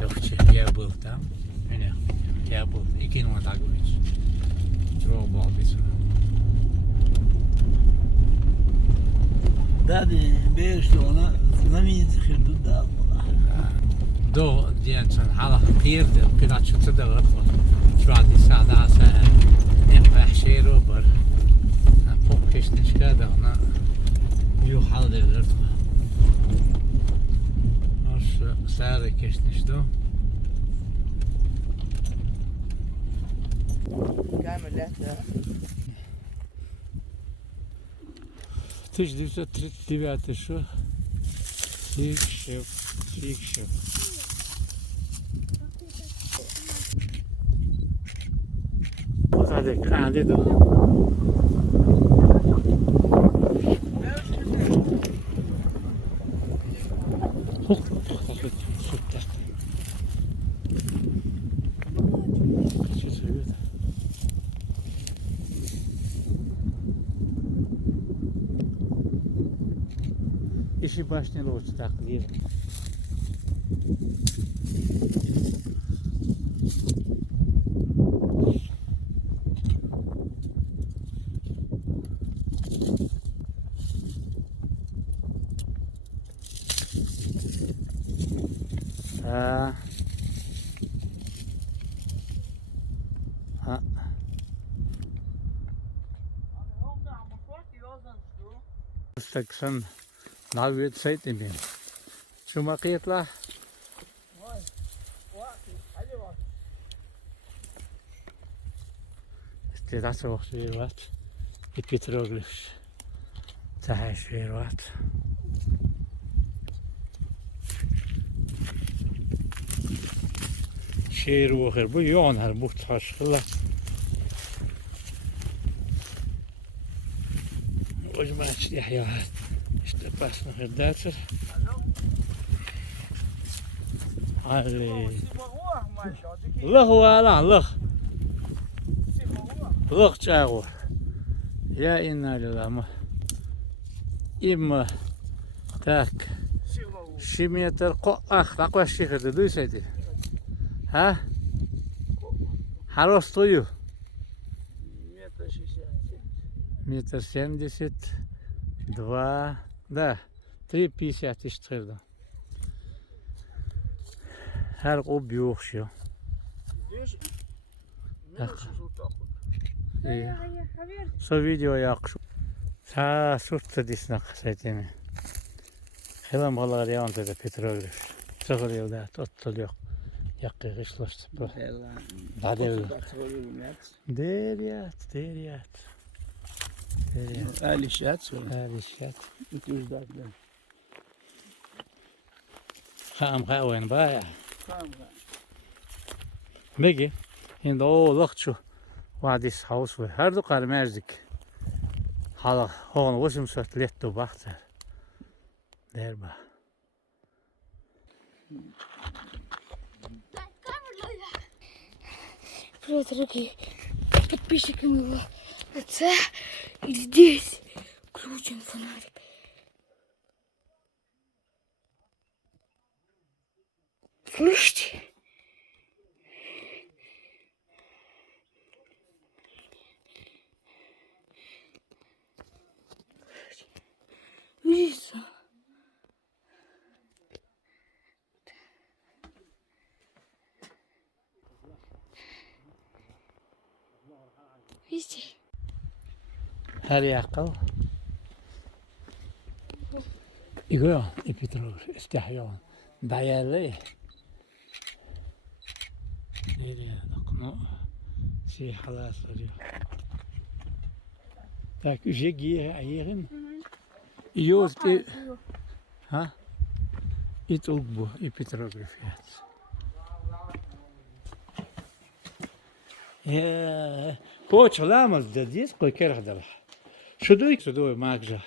Gökçe yer buluttan. Öyle yer bulut. 2 numara güç. Çok bol bir sürü. Dadi beş ona namiz khirdu da. Do diyen sen hala kıyırdı. Bir açıkçası da var. Şu an sada sen ne vahşi robar. Pop keşniş kadar ona. Yok hal derler. Şu sarı keşniş do. Kamil lahta. Тысяча 1939 şu. Сикшев. Hadi hadi do. İşi başına olsun takdir. Ha. Ha. Staksan naviet seit in. Şu makiyetla. İşte das auch schwer wat. Ich getroglisch. Sehr schwer wat. Şehir vakır bu yoğun her bu taşkıla. Ojmaç ya işte pasna hırdatır. Ali. Lıh var lıh. Lıh çağır. Ya inna lillahi. İmma tak. Şimiyeter qo'aq taqvash şehirde duysaydı. Ha? Haros toyu. Метр 70, 2, да, 3,50 iştirdi. Her o büyük şey. Şu video yak. Sa surtta disna qasaytini. Helam balar yandı da petrol. Sıfır yılda tuttul yok. Yakı kışlaştı bu. Badel. Deriyat. Alişat. Alişat. 200 Kham khawen baya. Tamam. Megi. Şimdi o lakçu. Vadis house ve her dukar merzik. Hala hoğun uçum sört letto baktır. Derba. Привет, дорогие подписчики моего отца. И здесь включен фонарик. Слышите? Видите? Видите? Her yakal. İgö, ipitrur, istihyon. Dayarlı. Nereye dokunu? Şey halas arıyor. Tak, je gier eieren. Jos, ha? İt ook bu, ipitrografiyat. Ya, koç olamaz dediyiz, koy kere kadar. Şuduy, magja.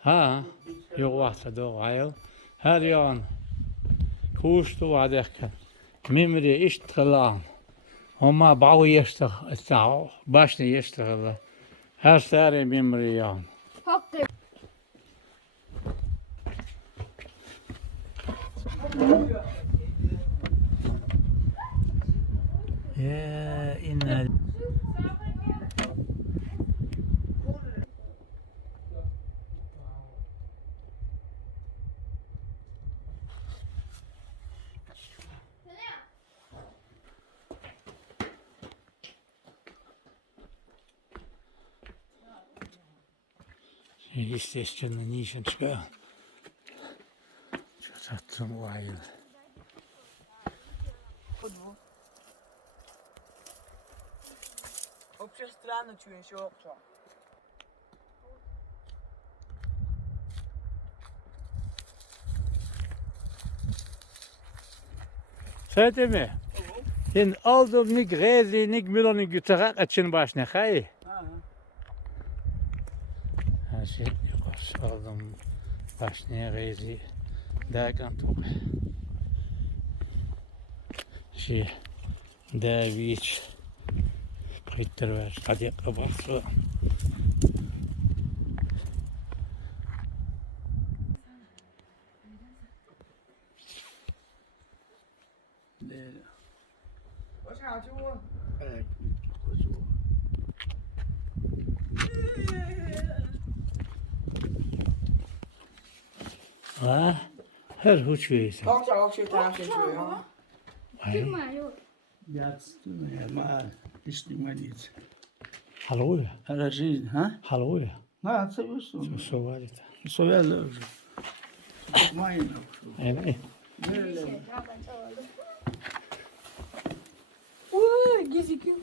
Ha, yok vakti doğru ayıl. Her yan kuştu vadekken. Mimri iştilan. Ama bağı yeştik, başını yeştik. Her seri mimri yan. Ya inna. Естественно, нищенская. Что-то отсумывает. Op zich straan natuurlijk zo op zo. Söyle mi? Ben aldım nik rezi nik milonu gütürak açın başına hay. Her şey yok aldım başına rezi derken tok. Şey Daviç Pritter ver. Hadi kabarsı. Wat gaat je Ha? Her huç verirsen. Wacht, zou ook zitten aan zitten ja. Kijk maar, joh. Ja, het is toen, ja, maar is niet maar niet. Hallo ya. En dat zie je, hè? Hallo ya. Nou, dat is zo. Zo var det. Zo wel leuk. Maar je nog zo. Evet. Heel leuk. Oeh, gözüküyor.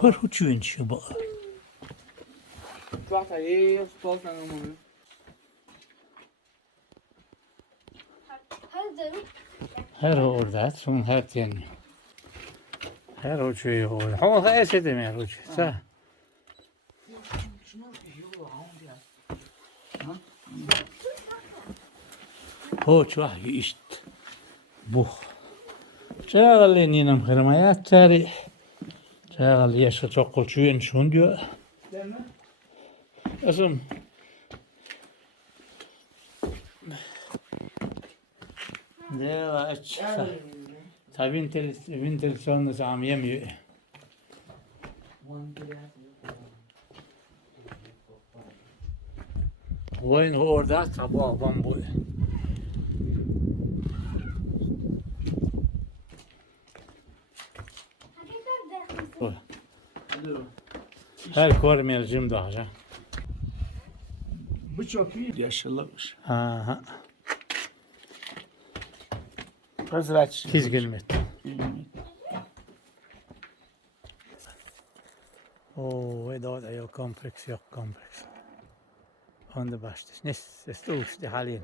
Her huç verirsen bak. Ik wacht daar heel spannend aan om. Hadi. Her orada, son her tieni. Her huç veriyor. Ama her şey demiyor huç. Sa. Huç var işte. Bu. Çağalın inam kırmaya tari. Çağal yaşa çok kulçuyun şun diyor. Değil mi? Asım. Ne var aç. Tabii sonunda sağım yemiyor. Oyun orada sabah bambu. Hadi o. Her kormeyacağım daha. Bu çok iyi. Yaşlımış. Aha. Kızraç. Tiz gelmedi. Oo, da yok kompleks yok kompleks. Onda başta. Neyse, stort det halin.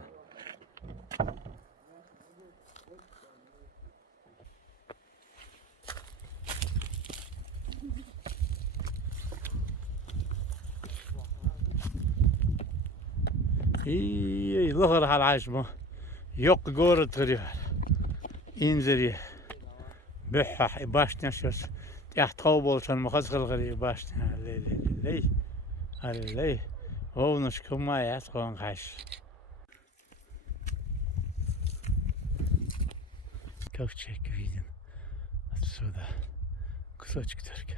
İyi, ظهر على العجمة. Yok gör tırıyor. İnziri. Bıhah baştan şöz. Yahtov bolsan mıhaz kılgırı baştan. Ley. Ley. Oğnuş kımaya son kaç. Kovçek виден. Отсюда. Кусочек только.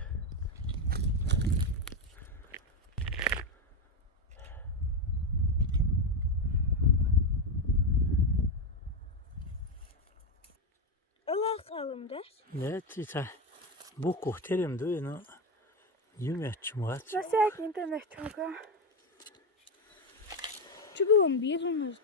Allah kalım der. Ne tita. Bu kuhterim duyunu. Yümetçim var. Nasıl internet çok ha? Çubuğum bir unuzdu.